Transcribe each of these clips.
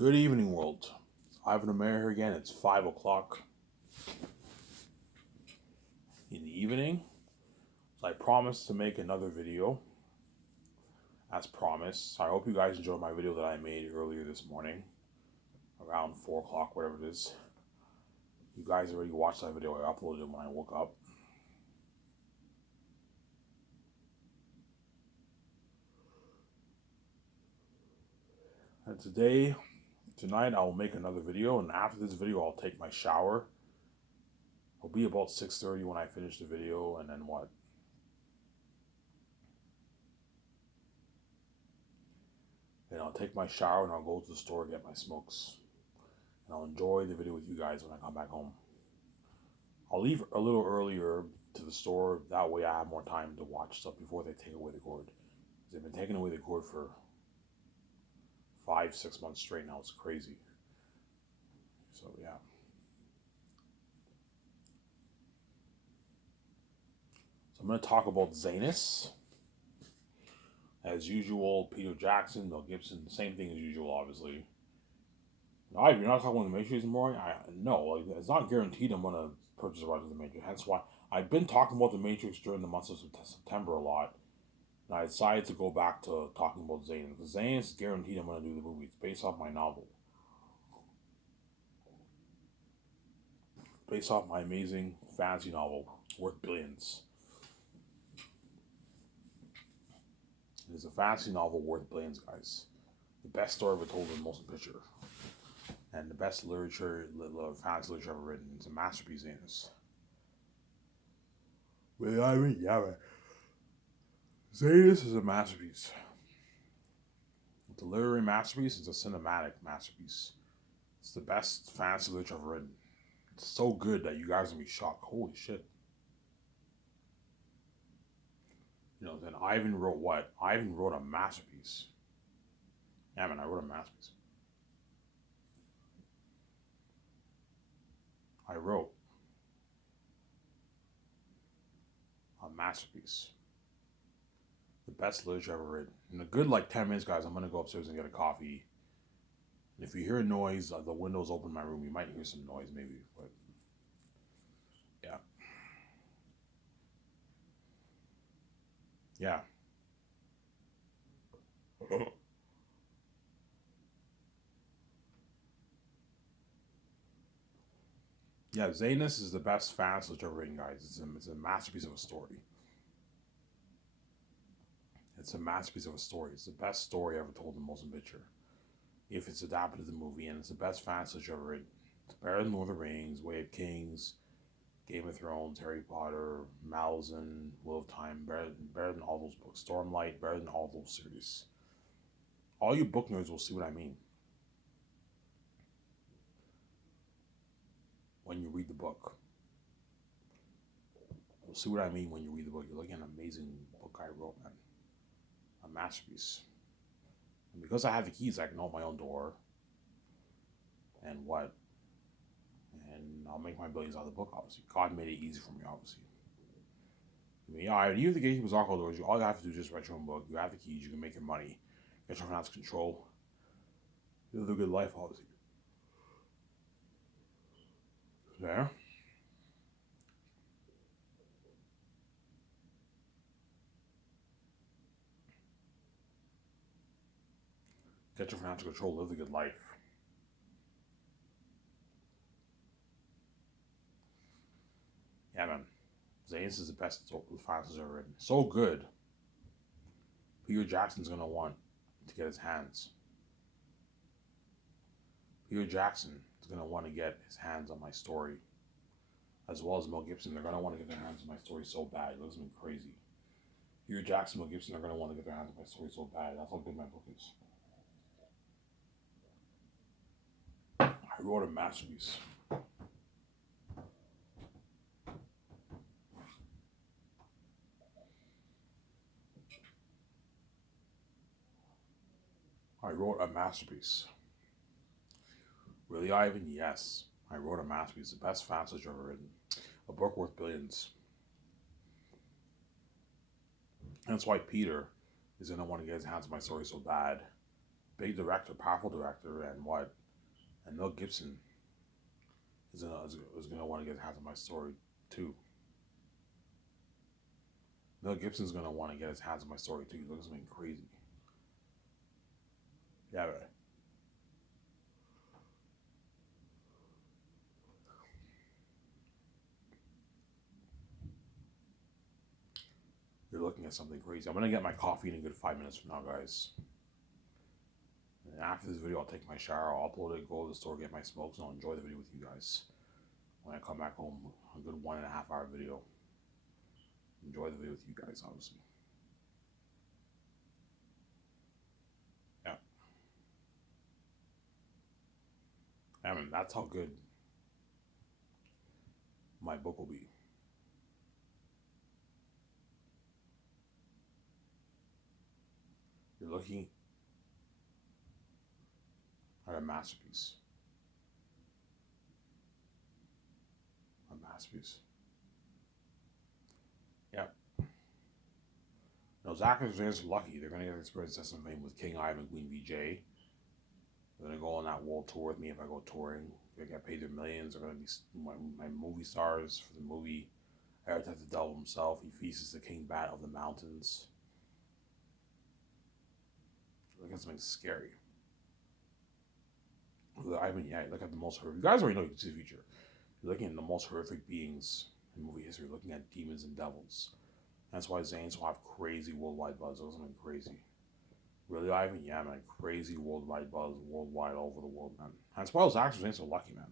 Good evening, world. Ivan Amir here again. It's 5 o'clock in the evening. So I promised to make another video, as promised. I hope you guys enjoyed my video that I made earlier this morning, around 4 o'clock, whatever it is. You guys already watched that video. I uploaded it when I woke up. And tonight, I will make another video. And after this video, I'll take my shower. It'll be about 6:30 when I finish the video. And then what? Then I'll take my shower and I'll go to the store and get my smokes. And I'll enjoy the video with you guys when I come back home. I'll leave a little earlier to the store. That way I have more time to watch stuff before they take away the cord. They've been taking away the cord for 5-6 months straight now. It's crazy. So yeah. So I'm going to talk about Zanus. As usual, Peter Jackson, Mel Gibson, same thing as usual, obviously. Now, if you're not talking about the Matrix anymore, no, it's not guaranteed I'm going to purchase a right to the Matrix. That's why I've been talking about the Matrix during the months of September a lot. And I decided to go back to talking about Zanus. Because Zanus is guaranteed I'm going to do the movie. It's based off my novel. Based off my amazing fantasy novel, worth billions. It is a fantasy novel worth billions, guys. The best story ever told in motion picture. And the best literature, fantasy literature ever written. It's a masterpiece, Zanus. Well, I mean, yeah, man. Zanus is a masterpiece. It's a literary masterpiece. It's a cinematic masterpiece. It's the best fantasy literature ever written. It's so good that you guys will be shocked. Holy shit. You know, then Ivan wrote what? Ivan wrote a masterpiece. Yeah, man, I wrote a masterpiece. I wrote a masterpiece. The best literature ever written. In a good 10 minutes, guys, I'm going to go upstairs and get a coffee. And if you hear a noise, the window's open in my room. You might hear some noise maybe, but yeah. Yeah. Yeah, Zanus is the best fantasy literature ever written, guys. It's a masterpiece of a story. It's a masterpiece of a story. It's the best story ever told in motion picture. If it's adapted to the movie, and it's the best fantasy literature ever written. It's better than Lord of the Rings, Way of Kings, Game of Thrones, Harry Potter, Malazan, Wheel of Time. Better than all those books. Stormlight, better than all those series. All you book nerds will see what I mean when you read the book. You'll see what I mean when you read the book. You're looking at an amazing book I wrote, man. A masterpiece. And because I have the keys, I can open my own door. And what? And I'll make my billions out of the book, obviously. God made it easy for me, obviously. I mean, yeah, even if the gatekeepers are called doors, all you have to do is just write your own book. You have the keys, you can make your money, get your financial control. You live a good life, obviously. There. Get your financial control, live a good life. Yeah, man. Zanus is the best finals ever written. So good. Peter Jackson's gonna want to get his hands. Peter Jackson is gonna want to get his hands on my story, as well as Mel Gibson. They're gonna want to get their hands on my story so bad. It looks me crazy. Peter Jackson, Mel Gibson are gonna want to get their hands on my story so bad. That's how good my book is. I wrote a masterpiece. I wrote a masterpiece. Really, Ivan? Yes. I wrote a masterpiece. The best fantasy I've ever written. A book worth billions. And that's why Peter is going to want to get his hands on my story so bad. big director, powerful director, and what? And Mel Gibson is gonna want to get half of my story too. Mel Gibson's gonna want to get his hands on my story too. He looks something crazy. Yeah, right. You're looking at something crazy. I'm gonna get my coffee in a good 5 minutes from now, guys. And after this video, I'll take my shower, I'll upload it, go to the store, get my smokes, and I'll enjoy the video with you guys. When I come back home, a good 1.5 hour video. Enjoy the video with you guys, obviously. Yeah. I mean, that's how good my book will be. You're looking at a masterpiece. A masterpiece. Yeah. Now, Zach and James are lucky. They're going to get experience at some fame with King Ivan, Queen VJ. They're going to go on that world tour with me if I go touring. They're going to get paid their millions. They're going to be my movie stars for the movie. Eric the Devil himself. He feasts the King Bat of the Mountains. Look at something scary. Ivan, yeah, look at the most horrific. You guys already know you can see the future. You're looking at the most horrific beings in movie history. You're looking at demons and devils. That's why Zane's will have crazy worldwide buzz. It was something crazy. Really, Ivan? Yeah, man. Crazy worldwide buzz, worldwide all over the world, man. That's why those actors ain't so lucky, man.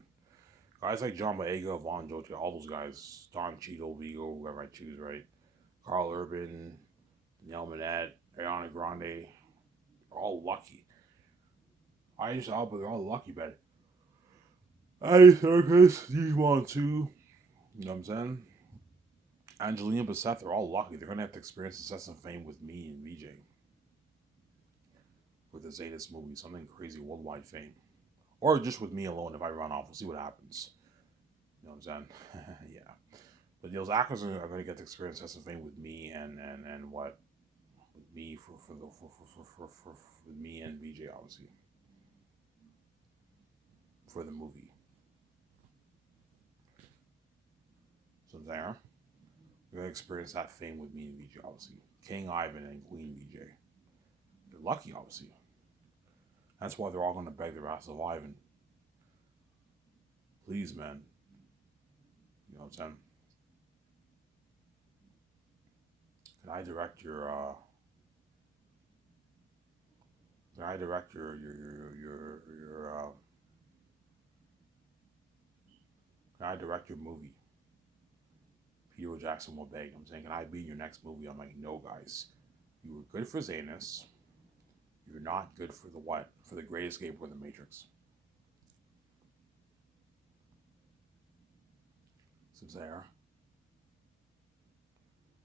Guys like John Boyega, Vaughn Jotia, all those guys, Don Cheadle, Vigo, whoever I choose, right? Carl Urban, Danielle Minette, Ariana Grande, they're all lucky. Idris Elba, they're all lucky, man. Andy Serkis, these one too. You know what I'm saying? Angelina Bassett, they're all lucky. They're gonna have to experience success and fame with me and VJ. With the Zetas movie, something crazy, worldwide fame. Or just with me alone if I run off. We'll see what happens. You know what I'm saying? Yeah. But those actors are going to get to experience success and fame with me and what? With me for me and VJ, obviously. For the movie. So there. You're going to experience that fame with me and VJ, obviously. King Ivan and Queen VJ. They're lucky, obviously. That's why they're all going to beg their ass of Ivan. Please, man. You know what I'm saying? Can I direct your can I direct your can I direct your movie? Peter Jackson will beg. I'm saying, can I be in your next movie? I'm like, no, guys. You were good for Zanus. You're not good for the what? For the Great Escape or the Matrix. There.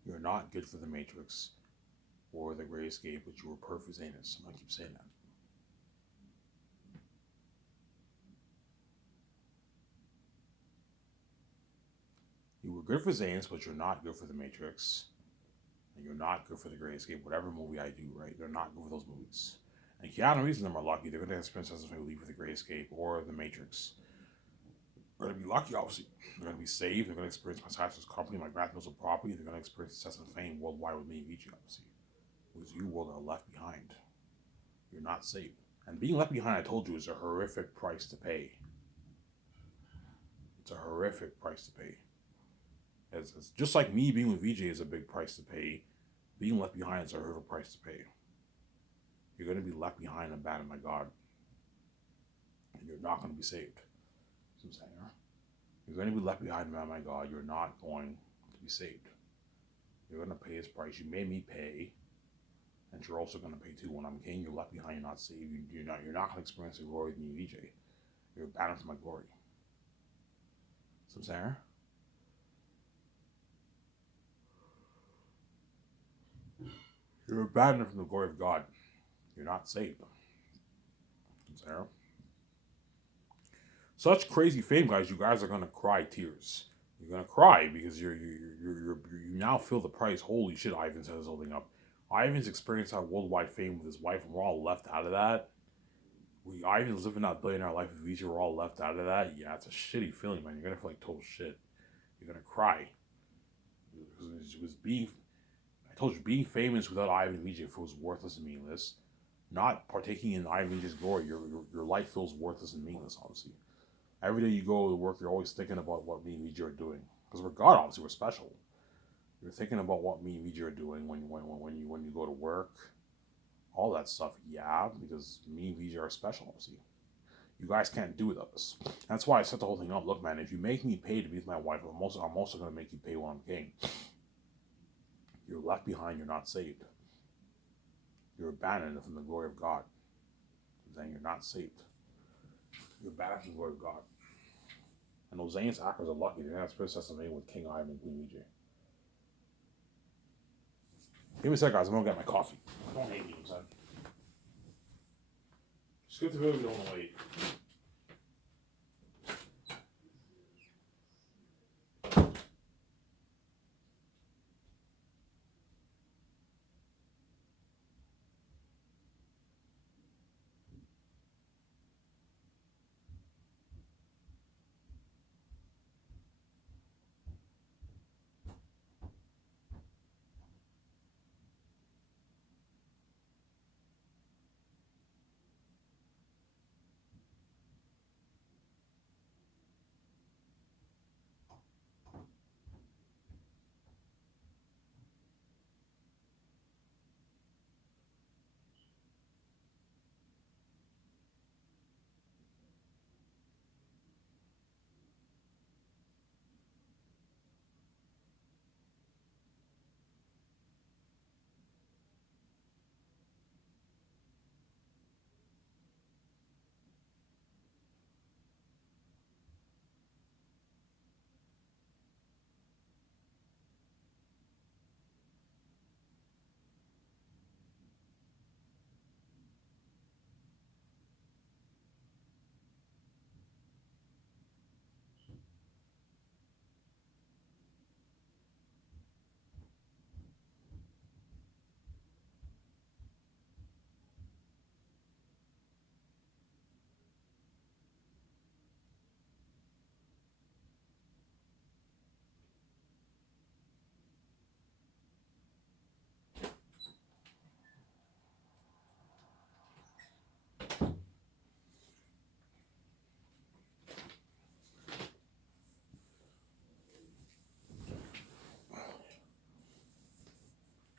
You're not good for the Matrix or the Great Escape, but you were perfect for Zanus. I'm gonna keep saying that. You were good for Zanus, but you're not good for the Matrix. And you're not good for the Great Escape. Whatever movie I do, right? They're not good for those movies. And Keanu Reeves and them are lucky. They're going to experience Princess of leave for the Great Escape or the Matrix. They're going to be lucky, obviously. They're going to be saved. They're going to experience my sister's company, my grandmother's property. They're going to experience success and fame worldwide with me and Vici, obviously. Because you will are left behind. You're not saved. And being left behind, I told you, is a horrific price to pay. It's a horrific price to pay. It's just like me being with VJ is a big price to pay. Being left behind is a horrific price to pay. You're going to be left behind and abandoned by God. And you're not going to be saved. That's what I'm saying, huh? You're going to be left behind and abandoned by God. You're not going to be saved. You're going to pay his price. You made me pay. And you're also going to pay too. When I'm king, you're left behind. You're not saved. You're not going to experience the glory of me, VJ. You're abandoned from my glory. That's what I'm saying, huh? You're abandoned from the glory of God. You're not saved. Sarah. Such crazy fame, guys. You guys are gonna cry tears. You're gonna cry because you now feel the price. Holy shit! Ivan says holding up. Ivan's experienced that worldwide fame with his wife, and we're all left out of that. Ivan's living that billionaire life. If we were all left out of that, yeah, it's a shitty feeling, man. You're gonna feel like total shit. You're gonna cry. It was being, I told you, being famous without Ivan Vijay feels worthless and meaningless. Not partaking in Ivan Vijay's glory, your life feels worthless and meaningless, honestly. Every day you go to work, you're always thinking about what me and Vijay are doing. Because we're God, obviously, we're special. You're thinking about what me and Vijay are doing when you go to work, all that stuff. Yeah, because me and Vijay are special, obviously. You guys can't do without us. That's why I set the whole thing up. Look, man, if you make me pay to be with my wife, I'm also going to make you pay while I'm king. You're left behind. You're not saved. You're abandoned from the glory of God. Then you're not saved. You're abandoned from the glory of God. And those Zayn's actors are lucky. They're going to have Princess of with King Ivan and Queen Vijay. Give me a sec, guys. I'm going to get my coffee. Don't hate me, son. Skip the video. We don't wait.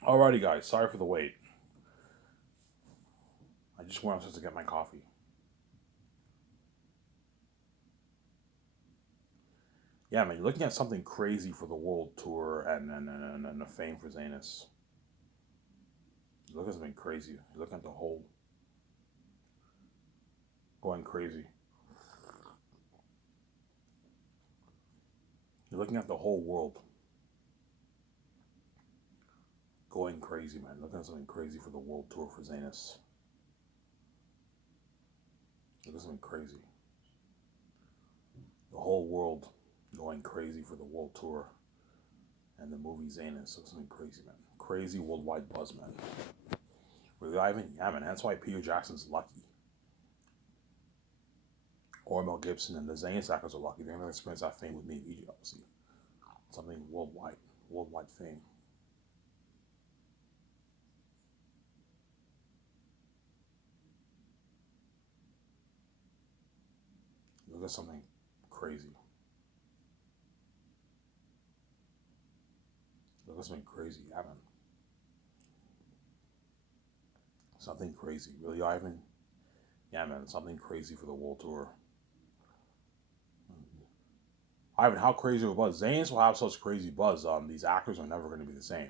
Alrighty, guys. Sorry for the wait. I just went upstairs to get my coffee. Yeah, man, you're looking at something crazy for the world tour and the fame for Zaynus. You're looking at something crazy. You're looking at the whole going crazy. You're looking at the whole world going crazy, man. You're looking at something crazy for the world tour for Zaynus. Look at something crazy. The whole world going crazy for the world tour and the movie Zaynus. Look at something crazy, man. Crazy worldwide buzz, man. Really, Ivan? Yeah, man. That's why Peter Jackson's lucky. Or Mel Gibson and the Zaynus actors are lucky. They're going to experience that fame with me and Vijay, obviously. Something worldwide fame. Look at something crazy. Look at something crazy, yeah, man. Something crazy. Really, Ivan? Yeah, man. Something crazy for the world tour. Ivan, how crazy of a buzz? Zaynus will have such crazy buzz. These actors are never going to be the same.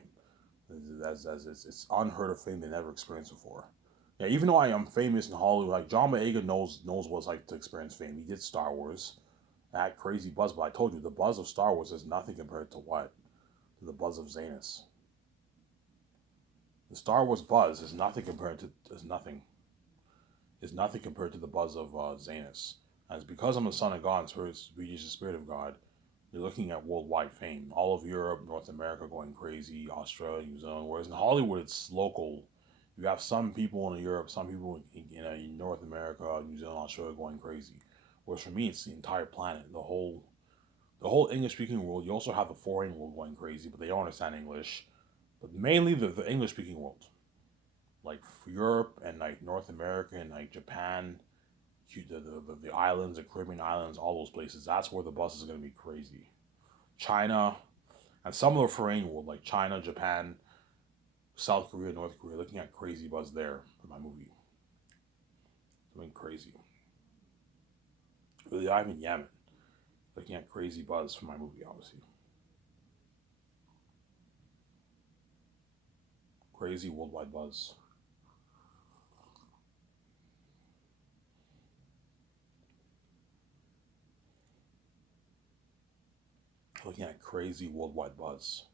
It's unheard of fame they never experienced before. Yeah, even though I am famous in Hollywood, like John Boyega knows what it's like to experience fame. He did Star Wars, that crazy buzz. But I told you, the buzz of Star Wars is nothing compared to what? To the buzz of Zaynus. The Star Wars buzz is nothing compared to the buzz of Zaynus. As because I'm the son of God and spirit, the spirit of God, you're looking at worldwide fame. All of Europe, North America going crazy, Australia, New Zealand. Whereas in Hollywood, it's local. You have some people in Europe, some people in North America, America, New Zealand, Australia going crazy. Whereas for me, it's the entire planet, the whole English speaking world. You also have the foreign world going crazy, but they don't understand English. But mainly the English speaking world, like for Europe and like North America and like Japan, the islands, the Caribbean islands, all those places. That's where the buzz is going to be crazy. China and some of the foreign world, like China, Japan, South Korea, North Korea, looking at crazy buzz there for my movie. Something crazy. Really, Ivan Yemen, looking at crazy buzz for my movie, obviously. Crazy worldwide buzz. Looking at crazy worldwide buzz.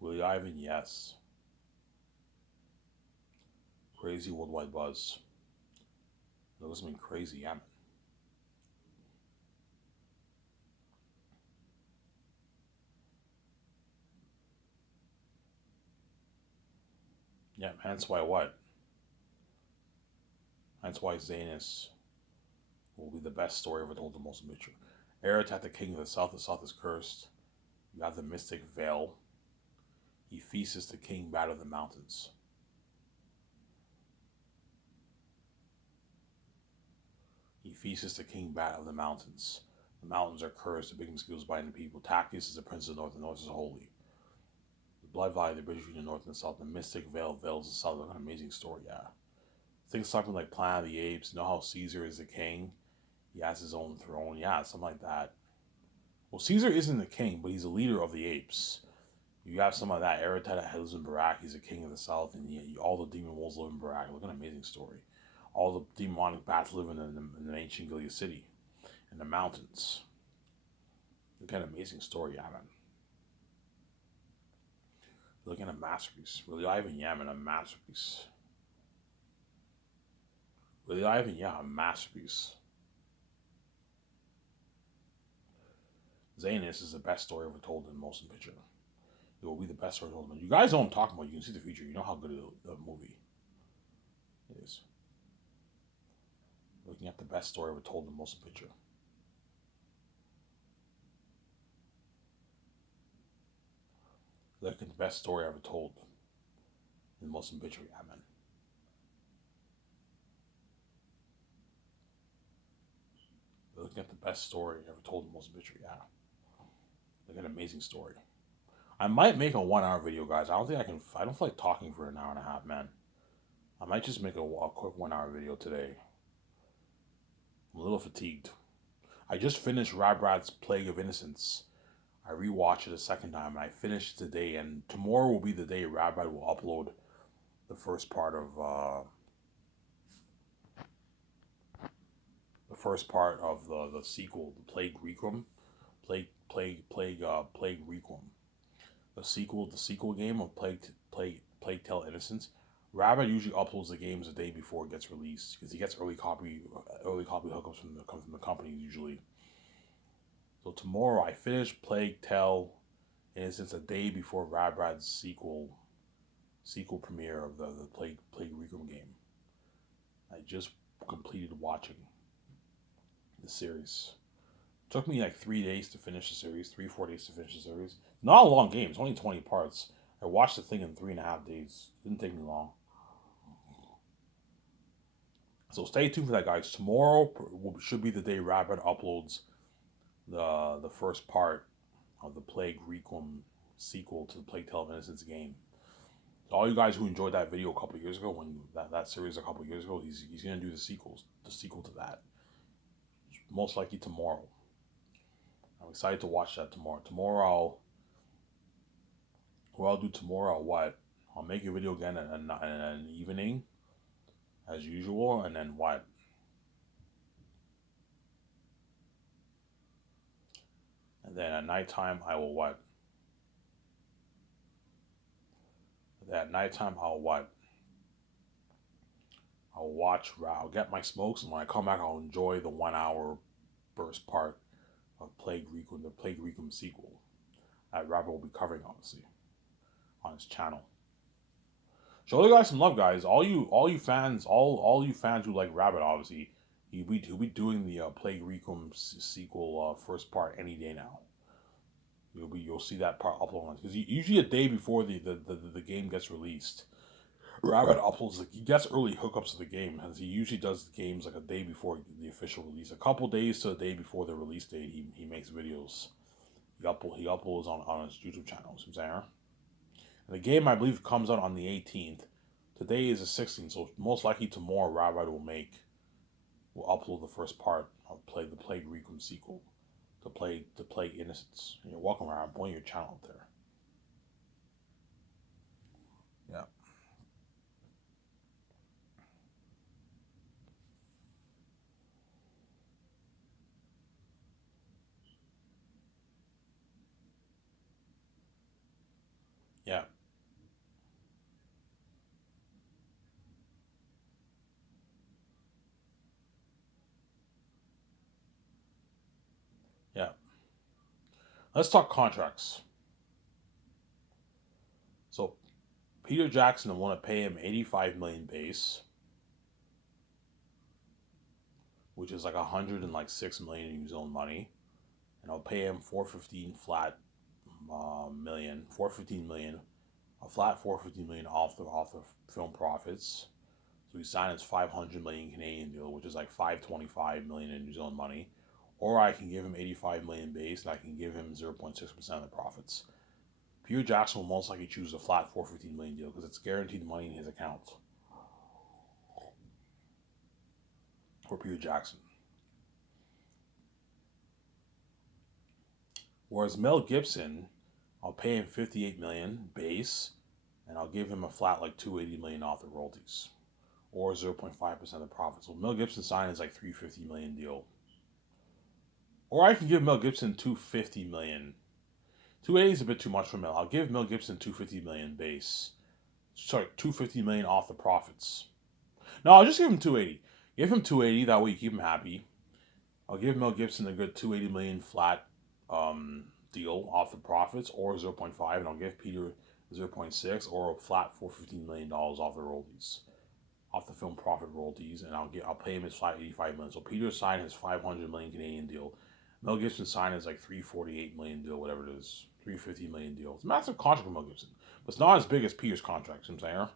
Willie Ivan, yes. Crazy worldwide buzz. That was something crazy, Yemen. Yeah, hence why what? Hence why Zanus will be the best story ever told in Motion Picture. Aratat, the king of the south is cursed. You have the mystic veil. Ephesus, the king, bat of the mountains. Ephesus, the king, bat of the mountains. The mountains are cursed, the big mosquitoes biting the people. Tachys is the prince of the north, the north is holy. The blood valley, the bridge between the north and the south. The mystic veil veils the south. Like an amazing story, yeah. Think something like Planet of the Apes. You know how Caesar is the king? He has his own throne. Yeah, something like that. Well, Caesar isn't the king, but he's a leader of the apes. You have some of that. Eretata lives in Barak. He's a king of the south, and all the demon wolves live in Barak. Look at an amazing story. All the demonic bats live in the ancient Gilead city, in the mountains. Look at an amazing story, Yaman. Look at a masterpiece. Really, Ivan Yaman, a masterpiece. Really, Ivan, yeah, a masterpiece. Zanus is the best story ever told in motion picture. It will be the best story told. You guys know what I'm talking about. You can see the future. You know how good the movie is. Looking at the best story ever told in motion picture. Looking at the best story ever told in motion picture. Yeah, man. Looking at the best story ever told in motion picture. Yeah. Look at an amazing story. I might make a 1 hour video, guys. I don't think I can. I don't feel like talking for an hour and a half, man. I might just make a quick 1 hour video today. I'm a little fatigued. I just finished Rabrad's Plague of Innocence. I rewatched it a second time, and I finished today. And tomorrow will be the day Rabrad will upload the first part of the sequel, the Plague Requiem, Plague Requiem, the sequel game of Plague Tale Innocence. Rabbit usually uploads the games the day before it gets released because he gets early copy hookups from the companies usually. So tomorrow I finish Plague Tale Innocence a day before Rabrad's sequel premiere of the Plague Requiem game. I just completed watching the series. It took me like 3 days to finish the series, 3 4 days to finish the series. Not a long game; it's only 20 parts. I watched the thing in 3.5 days. Didn't take me long. So stay tuned for that, guys. Tomorrow should be the day Rabbit uploads the first part of the Plague Requiem sequel to the Plague Tale of Innocence game. So all you guys who enjoyed that video a couple years ago, when that series a couple years ago, he's gonna do the sequel to that. Most likely tomorrow. I'm excited to watch that tomorrow. What I'll do tomorrow, I'll make a video again in an evening, as usual, and then what? And then at nighttime, I will what? At nighttime, I'll what? I'll get my smokes, and when I come back, I'll enjoy the 1 hour first part of the Plague Requiem sequel that Robert will be covering, obviously, on his channel. Show the guy some love, guys. All you fans, all you fans who like Rabbit, obviously, he'll be doing the Plague Requiem sequel first part any day now. You'll see that part uploaded because usually a day before the game gets released. Rabbit uploads he gets early hookups to the game, as he usually does the games like a day before the official release, a couple days to a day before the release date. He makes videos. He uploads on his YouTube channel. You know what I'm saying? And the game, I believe, comes out on the 18th. Today is the 16th, so most likely tomorrow Rabbit will upload the first part of the Plague Requiem sequel, to Plague Innocence. You're welcome, Rabbit. I'm pointing your channel up there. Yeah. Yeah. Yeah. Let's talk contracts. So Peter Jackson will want to pay him 85 million base, which is like 106 million in New Zealand money, and I'll pay him 415 flat million, 415 million, a flat 415 million off the film profits. So he signed his 500 million Canadian deal, which is like 525 million in New Zealand money, or I can give him 85 million base and I can give him 0.6% of the profits. Peter Jackson will most likely choose a flat 415 million deal because it's guaranteed money in his account for Peter Jackson. Whereas Mel Gibson, I'll pay him 58 million base, and I'll give him a flat like 280 million off the royalties, or 0.5% of the profits. So Mel Gibson signed his like 350 million deal, or I can give Mel Gibson 250 million. 280 is a bit too much for Mel. I'll give Mel Gibson 250 million base. Sorry, 250 million off the profits. No, I'll just give him 280. Give him 280. That way you keep him happy. I'll give Mel Gibson a good 280 million flat deal off the profits, or 0.5, and I'll give Peter 0.6 or a flat $415 million off the royalties, off the film profit royalties, and I'll pay him his flat 85 million. So Peter signed his 500 million Canadian deal. Mel Gibson signed his like 348 million deal, whatever it is, 350 million deal. It's a massive contract for Mel Gibson, but it's not as big as Peter's contract. You know what I'm saying?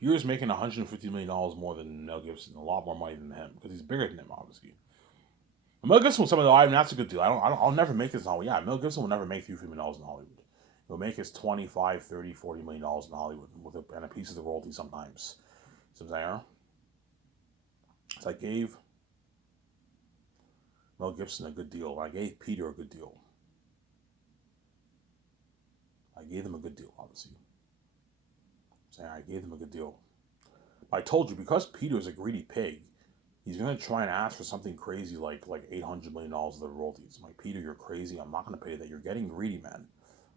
Peter's making $150 million more than Mel Gibson, a lot more money than him because he's bigger than him, obviously. Mel Gibson will some of the that's a good deal. I'll never make this in Hollywood. Yeah, Mel Gibson will never make $3 million in Hollywood. He'll make his 25, 30, 40 million dollars in Hollywood and a piece of the royalty sometimes. So I'm saying, so I gave Mel Gibson a good deal. I gave Peter a good deal. I gave them a good deal, obviously. I'm saying I gave them a good deal. But I told you, because Peter's a greedy pig, he's gonna try and ask for something crazy like $800 million of the royalties. I'm like, Peter, you're crazy. I'm not gonna pay that. You're getting greedy, man.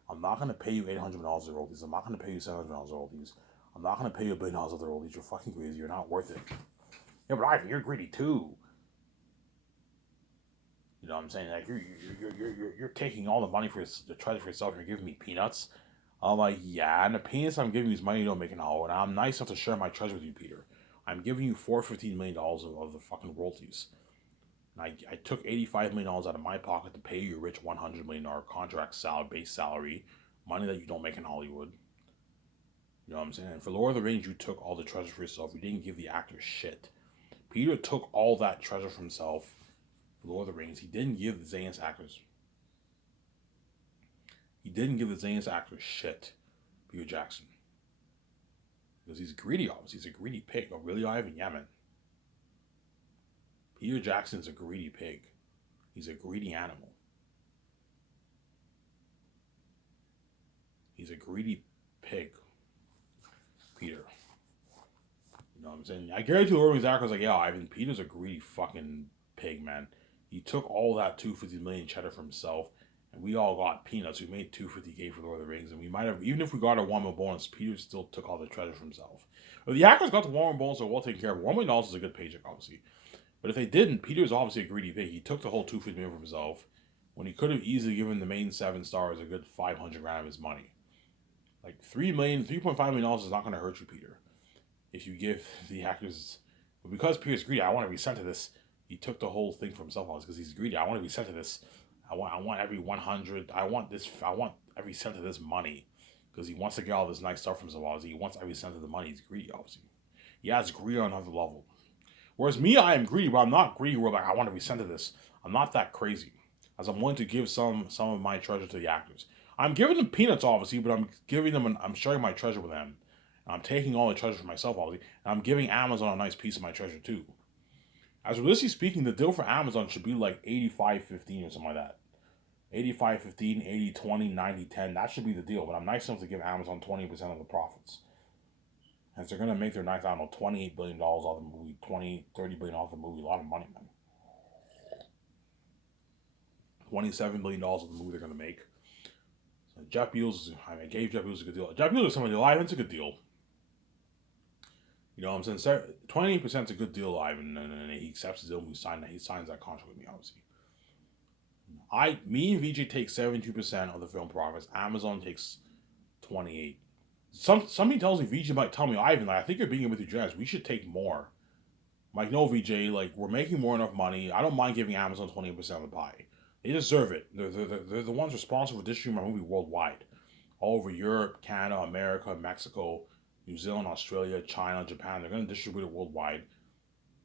I'm not gonna pay you $800 million of the royalties. I'm not gonna pay you $700 million of the royalties. I'm not gonna pay you $1 billion of the royalties. You're fucking crazy. You're not worth it. Yeah, but Ivan, you're greedy too. You know what I'm saying? Like you're taking all the money for the treasure for yourself. And you're giving me peanuts. I'm like, yeah, and the peanuts I'm giving you is money you don't make an hour. And I'm nice enough to share my treasure with you, Peter. I'm giving you $415 million of the fucking royalties. And I took $85 million out of my pocket to pay your rich $100 million contract base salary, money that you don't make in Hollywood. You know what I'm saying? And for Lord of the Rings, you took all the treasure for yourself. You didn't give the actors shit. Peter took all that treasure for himself. For Lord of the Rings, he didn't give the Zayn's actors. He didn't give the Zayn's actors shit. Peter Jackson. Because he's greedy, obviously. He's a greedy pig. Oh, really, Ivan? Yeah, man. Peter Jackson's a greedy pig. He's a greedy animal. He's a greedy pig. Peter. You know what I'm saying? I guarantee the Lord Zach was like, yeah, Ivan, Peter's a greedy fucking pig, man. He took all that 250 million cheddar for himself, and we all got peanuts. We made 250K for Lord of the Rings, and we might have, even if we got a $1 million bonus, Peter still took all the treasure for himself. But the actors got the $1 million bonus, so well taken care of. $1 million is a good paycheck, obviously. But if they didn't, Peter's obviously a greedy pig. He took the whole 250 million for himself, when he could have easily given the main 7 stars a good 500 grand of his money. Like $3.5 million is not going to hurt you, Peter. if you give the actors, but because Peter's greedy, I want to be sent to this. He took the whole thing for himself because he's greedy. I want to be sent to this. I want every 100. I want this. I want every cent of this money because he wants to get all this nice stuff from himself. Obviously, he wants every cent of the money. He's greedy. Obviously, he has greed on another level. Whereas me, I am greedy, but I'm not greedy. Where like I want to be sent to this. I'm not that crazy, as I'm willing to give some of my treasure to the actors. I'm giving them peanuts, obviously, but I'm giving them. I'm sharing my treasure with them. I'm taking all the treasure for myself, obviously, and I'm giving Amazon a nice piece of my treasure too. As realistically speaking, the deal for Amazon should be like 85-15 or something like that. 85-15, 80-20, 90-10. That should be the deal. But I'm nice enough to give Amazon 20% of the profits. And they're going to make their nice, I don't know, $28 billion off the movie, 20, $30 billion off the movie. A lot of money, man. $27 billion of the movie they're going to make. So Jeff Bezos, I gave Jeff Bezos a good deal. Jeff Bezos is somebody alive, it's a good deal. You know what I'm saying? 28% is a good deal, Ivan, and he accepts the deal. He signs that contract with me, obviously. Me and VJ take 72% of the film profits. Amazon takes 28. Somebody tells me VJ might tell me, Ivan, like I think you're being with your jazz. We should take more. I'm like, no, VJ, like we're making more enough money. I don't mind giving Amazon 20% of the pie. They deserve it. They're the ones responsible for distributing my movie worldwide, all over Europe, Canada, America, Mexico, New Zealand, Australia, China, Japan. They're going to distribute it worldwide.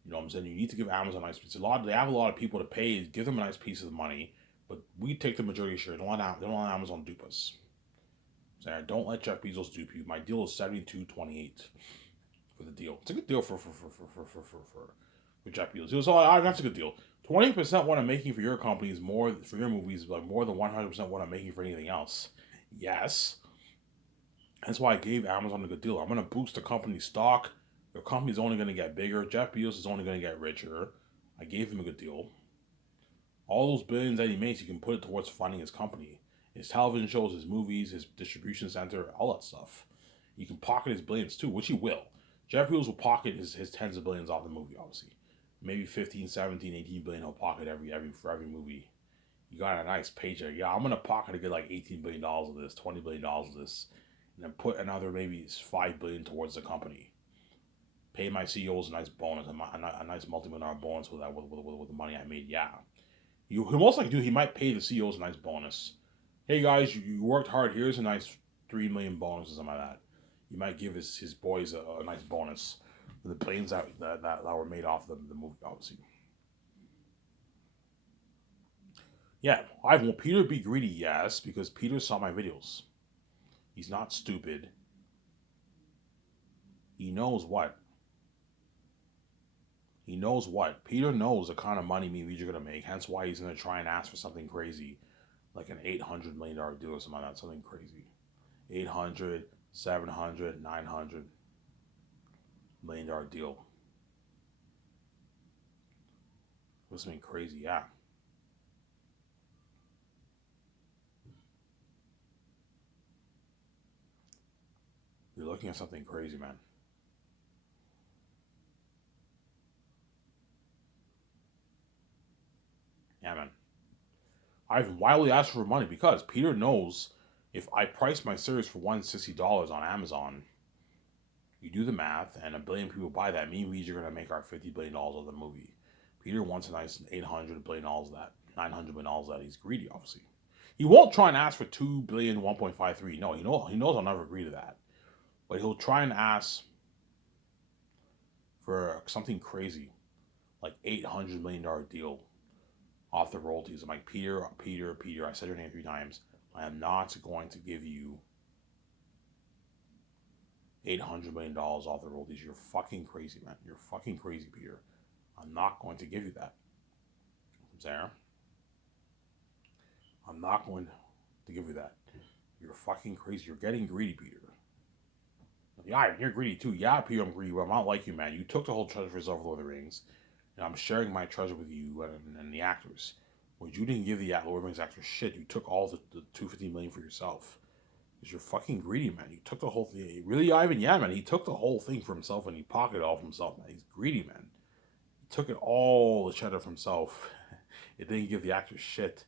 You know what I'm saying? You need to give Amazon a nice piece. They have a lot of people to pay. Give them a nice piece of the money, but we take the majority share. Don't let Amazon dupe us. So don't let Jeff Bezos dupe you. My deal is 72-28 for the deal. It's a good deal for Jeff Bezos. So that's a good deal. 20% what I'm making for your company is more for your movies, like more than 100% what I'm making for anything else. Yes. That's why I gave Amazon a good deal. I'm going to boost the company's stock. Your company's only going to get bigger. Jeff Bezos is only going to get richer. I gave him a good deal. All those billions that he makes, he can put it towards funding his company. His television shows, his movies, his distribution center, all that stuff. You can pocket his billions too, which he will. Jeff Bezos will pocket his tens of billions off the movie, obviously. Maybe 15, 17, 18 billion he'll pocket for every movie. You got a nice paycheck. Yeah, I'm gonna pocket a good like $18 billion of this, $20 billion of this, and then put another maybe $5 billion towards the company. Pay my CEOs a nice bonus, a nice multi-million-dollar bonus with the money I made. Yeah, he most likely do. He might pay the CEOs a nice bonus. Hey guys, you worked hard. Here's a nice $3 million bonus or something like that. You might give his boys a nice bonus for the planes that were made off the movie, obviously. Yeah, will Peter be greedy? Yes, because Peter saw my videos. He's not stupid. He knows what. He knows what. Peter knows the kind of money me and Vijay are going to make. Hence why he's going to try and ask for something crazy. Like an $800 million deal or something like that. Something crazy. 800, 700, 900 million dollar deal. Was something crazy, yeah. You're looking at something crazy, man. Yeah, man. I've wildly asked for money because Peter knows if I price my series for $160 on Amazon, you do the math, and a billion people buy that. Me and Weege are going to make our $50 billion of the movie. Peter wants a nice $800 billion of that, $900 billion of that. He's greedy, obviously. He won't try and ask for $2 billion, 1.53. No, he knows I'll never agree to that. But he'll try and ask for something crazy, like $800 million deal off the royalties. I'm like, Peter, I said your name 3 times. I am not going to give you $800 million off the royalties. You're fucking crazy, man. You're fucking crazy, Peter. I'm not going to give you that. Sarah, I'm not going to give you that. You're fucking crazy. You're getting greedy, Peter. Yeah, you're greedy too. Yeah, Peter, I'm greedy, but I'm not like you, man. You took the whole treasure for yourself, Lord of the Rings, and I'm sharing my treasure with you and the actors. Well, you didn't give the Lord of the Rings actors shit. You took all the $250 million for yourself. Because you're fucking greedy, man. You took the whole thing. Really, Ivan? Yeah, man. He took the whole thing for himself and he pocketed it all for himself, man. He's greedy, man. He took it all the cheddar for himself. It didn't give the actors shit.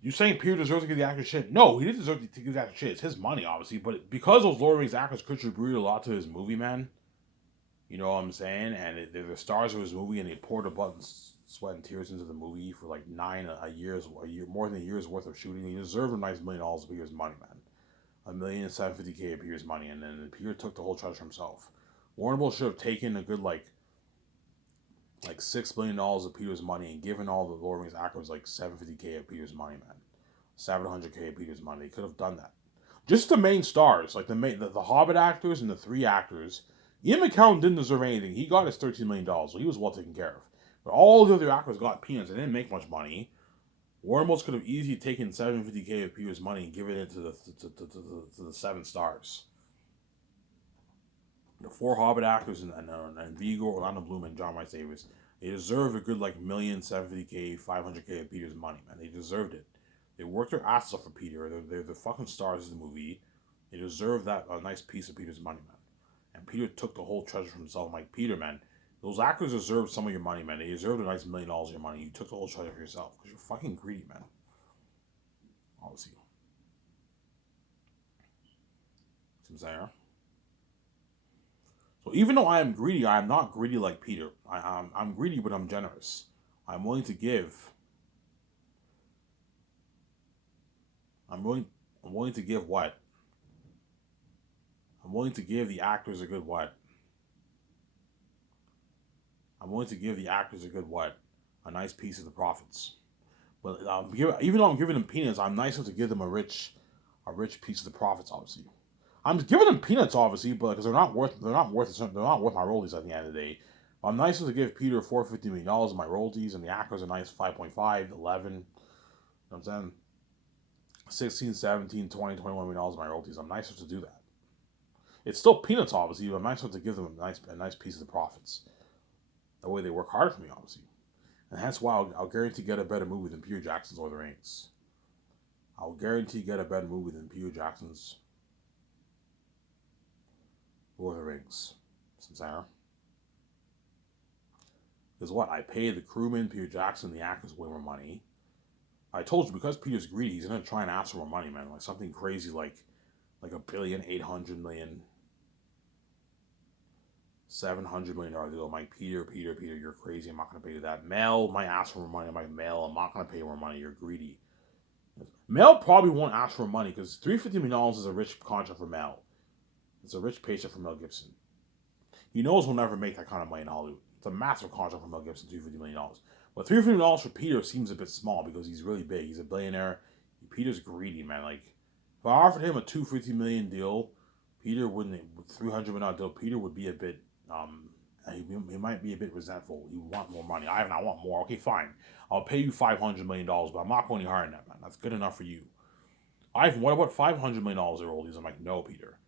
You saying Peter deserves to get the actor shit? No, he didn't deserve to get the actor shit. It's his money, obviously, but because those Lord of the Rings actors contributed a lot to his movie, man. You know what I'm saying? And they're the stars of his movie, and they poured a blood, and sweat, and tears into the movie for like a year, more than a year's worth of shooting. He deserved a nice $1 million of Peter's money, man. 1,750,000 of Peter's money, and then Peter took the whole treasure himself. Warner Bros. Should have taken a good like $6 billion of Peter's money and given all the Lord of the Rings actors like 750,000 of Peter's money, man. 700,000 of Peter's money. They could have done that. Just the main stars, like the Hobbit actors and the three actors. Ian McKellen didn't deserve anything. He got his $13 million, so he was well taken care of. But all the other actors got peanuts. They didn't make much money. Warner Bros. Could have easily taken 750,000 of Peter's money and given it to the seven stars. The four Hobbit actors and Viggo, Orlando Bloom, and John Rhys Davies, they deserve a good like 1,750,000, 500,000 of Peter's money, man. They deserved it. They worked their asses off for Peter. They're the fucking stars of the movie. They deserve that a nice piece of Peter's money, man. And Peter took the whole treasure for himself. I'm like, Peter, man, those actors deserve some of your money, man. They deserve a nice $1 million of your money. You took the whole treasure for yourself because you're fucking greedy, man. Obviously. See what I'm saying? So even though I am greedy, I am not greedy like Peter. I'm greedy, but I'm generous. I'm willing to give. I'm willing. I'm willing to give what? I'm willing to give the actors a good what? I'm willing to give the actors a good what? A nice piece of the profits. But even though I'm giving them peanuts, I'm nicer to give them a rich piece of the profits. Obviously, I'm giving them peanuts, obviously, but because they're not worth my royalties at the end of the day. I'm nicer to give Peter $450 million of my royalties, and the actors a nice 5.5, 11. You know what I'm saying? 16, 17, 20, $21 million of my royalties. I'm nicer to do that. It's still peanuts, obviously, but I'm nicer to give them a nice piece of the profits. That way they work hard for me, obviously. And that's why I'll guarantee get a better movie than Peter Jackson's Lord of the Rings. I'll guarantee get a better movie than Peter Jackson's Lord of the Rings. Sincere. Because what? I pay the crewman, Peter Jackson, the actors way more money. I told you, because Peter's greedy, he's going to try and ask for more money, man. Like something crazy like $1,800,000,000, $700 million deal. I'm like, Peter, you're crazy. I'm not going to pay you that. Mel might ask for more money. I'm like, Mel, I'm not going to pay you more money. You're greedy. Mel probably won't ask for money because $350 million is a rich contract for Mel. It's a rich paycheck for Mel Gibson. He knows he'll never make that kind of money in Hollywood. It's a massive contract for Mel Gibson, $350 million. But $350 for Peter seems a bit small because he's really big. He's a billionaire. Peter's greedy, man. Like, if I offered him a $250 million deal, Peter wouldn't. With $300 million deal, Peter would be a bit. He might be a bit resentful. He would want more money. I want more. Okay, fine. I'll pay you $500 million, but I'm not going any higher than that, man. That's good enough for you. What about $500 million of royalties? I'm like, no, Peter.